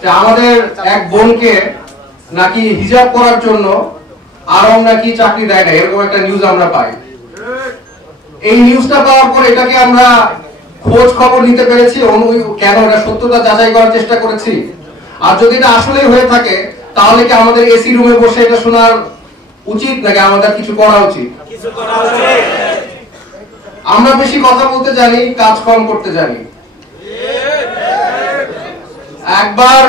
যে আমাদের এক বোনকে নাকি হিজাব করার জন্য আরব নাকি চাকরি দেয় না, এরকম একটা নিউজ আমরা পাই। এই নিউজটা পাওয়ার পর এটাকে আমরা খোঁজ খবর নিতে পেরেছি, কেন এটা সত্যতা যাচাই করার চেষ্টা করেছি। আর যদি এটা আসলেই হয়ে থাকে তাহলে কি আমাদের এসি রুমে বসে এটা শোনার উচিত নাকি আমাদের কিছু করা উচিত? আমরা বেশি কথা বলতে জানি, কাজ কম করতে জানি। একবার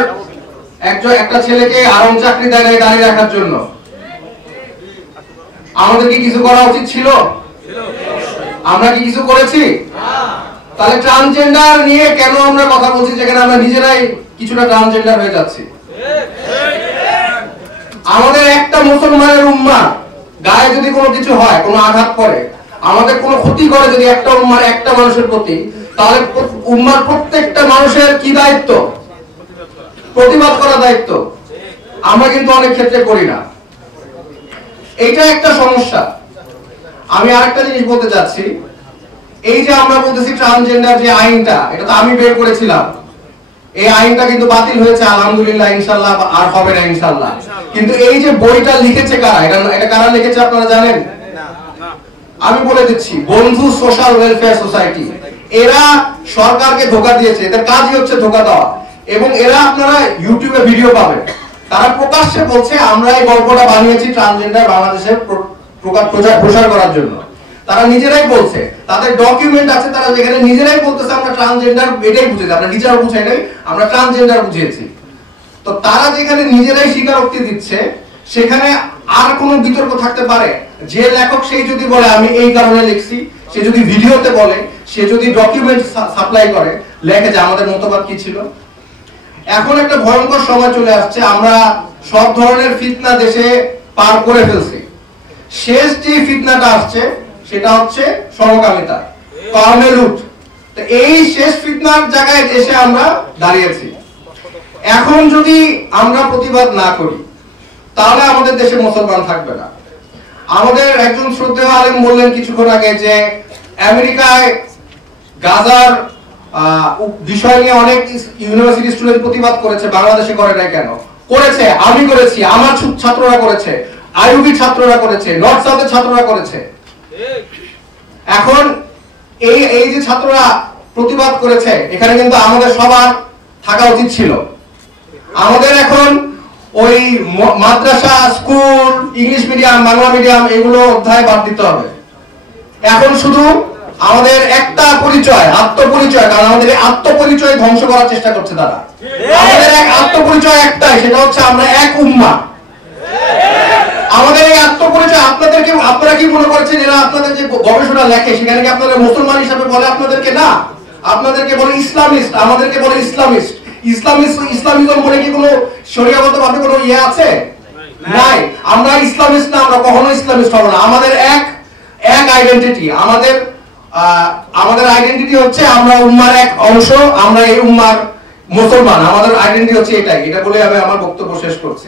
একটা ছেলেকে আরাম চাকরি দেয় নাই দাঁড়িয়ে রাখার জন্য, আমাদের কি কিছু করা উচিত ছিল? আমরা কি কিছু করেছি? তাহলে ট্রান্সজেন্ডার নিয়ে কেন আমরা কথা বলছি যেখানে আমরা নিজেরাই কিছুটা ট্রান্সজেন্ডার হয়ে যাচ্ছি? আমাদের একটা মুসলমানের উম্মাহ গায়ে যদি কোনো কিছু হয়, কোনো আঘাত করে, আমাদের কোনো ক্ষতি করে যদি একটা উম্মার একটা মানুষের প্রতি, তাহলে উম্মার প্রত্যেকটা মানুষের কি দায়িত্ব? প্রতিবাদ করা দায়িত্ব। আমরা কিন্তু অনেক ক্ষেত্রে করি না। এইটা একটা সমস্যা। আমি আরেকটা জিনিস বলতে চাচ্ছি, এই যে আমরা বলতেছি ট্রান্সজেন্ডার যে আইনটা, এটা তো আমি বের করেছিলাম। এই আইনটা কিন্তু বাতিল হয়েছে আলহামদুলিল্লাহ, ইনশাআল্লাহ আর হবে না ইনশাআল্লাহ। কিন্তু এই যে বইটা লিখেছে কারা, এটা কারা লিখেছে আপনারা জানেন? আমি বলে দিচ্ছি, বন্ধু সোশ্যাল ওয়েলফেয়ার সোসাইটি। এরা সরকারকে ধোঁকা দিয়েছে, এদের কাজই হচ্ছে ধোঁকা দেওয়া। এবং এরা আপনারা ইউটিউবে ভিডিও পাবেন, তারা প্রকাশ্যে বলছে আমরা এই গল্পটা বানিয়েছি ট্রান্সজেন্ডার বাংলাদেশে প্রচার করার জন্য। তারা নিজেরাই বলছে, তাদের ডকুমেন্ট আছে, তারা যেখানে নিজেরাই বলতেছে আমরা ট্রান্সজেন্ডার এটাই বুঝেছি, আমরা নিজেরা বুঝাই নাই, আমরা ট্রান্সজেন্ডার বুঝিয়েছি। তো তারা যেখানে নিজেরাই স্বীকারোক্তি দিচ্ছে, সেখানে আর কোনো বিতর্ক থাকতে পারে? যে লেখক সেই যদি বলে আমি এই কারণে লিখছি, সে যদি ভিডিওতে বলে, সে যদি ডকুমেন্ট সাপ্লাই করে, লেখে যে আমাদের মতবাদ কি ছিল। এখন একটা ভয়ঙ্কর সময় চলে আসছে, আমরা সব ধরনের ফিতনা দেশে পার করে ফেলছি। শেষ যে ফিতনাটা আসছে সেটা হচ্ছে সমকামিতা, কর্মেলুট। তো এই শেষ ফিতনার জায়গায় দেশে আমরা দাঁড়িয়েছি। এখন যদি আমরা প্রতিবাদ না করি তাহলে আমাদের দেশে মুসলমান থাকবে না। আমাদের একজন শ্রদ্ধেয় আলেম বললেন কিছুক্ষণ আগে যে আমেরিকায় গাজার বিষয় নিয়ে অনেক ইউনিভার্সিটি স্টুডেন্ট প্রতিবাদ করেছে, বাংলাদেশে করে নাই কেন? করেছে, আমি করেছি, আমার ছাত্ররা করেছে, আইইউবি ছাত্ররা করেছে, নর্থ সাউথের ছাত্ররা করেছে। এখন এই যে ছাত্ররা প্রতিবাদ করেছে, এখানে কিন্তু আমাদের সবার থাকা উচিত ছিল। আমাদের এখন ওই মাদ্রাসা, school, English medium, Bangla medium এগুলো অধ্যায় বাদ দিতে হবে। এখন শুধু আমাদের একটা পরিচয়, আত্মপরিচয়, কারণ আমাদের এই আত্মপরিচয় ধ্বংস করার চেষ্টা করছে তারা। আমাদের এক আত্মপরিচয় একটাই, সেটা হচ্ছে আমরা এক উম্মাহ। আমাদের এই আত্মপরিচয় আপনারা কি মনে করছেন এরা আপনাদের যে গবেষণা লেখে সেখানে কি আপনাদের মুসলমান হিসেবে বলে? আপনাদেরকে না, আপনাদেরকে বলে ইসলামিস্ট, আমাদেরকে বলে ইসলামিস্ট। ইসলামিজম বলে কি কোনো শরীয়তগতভাবে কোনো ইয়ে আছে? নাই। আমরা ইসলামিস্ট না, আমরা কখনো ইসলামিস্ট হব না। আমাদের এক আইডেন্টিটি, আমাদের আইডেন্টিটি হচ্ছে আমরা উম্মার এক অংশ, আমরা এই উম্মার মুসলমান। আমাদের আইডেন্টিটি হচ্ছে এটাই। এটা বলে আমি আমার বক্তব্য শেষ করছি।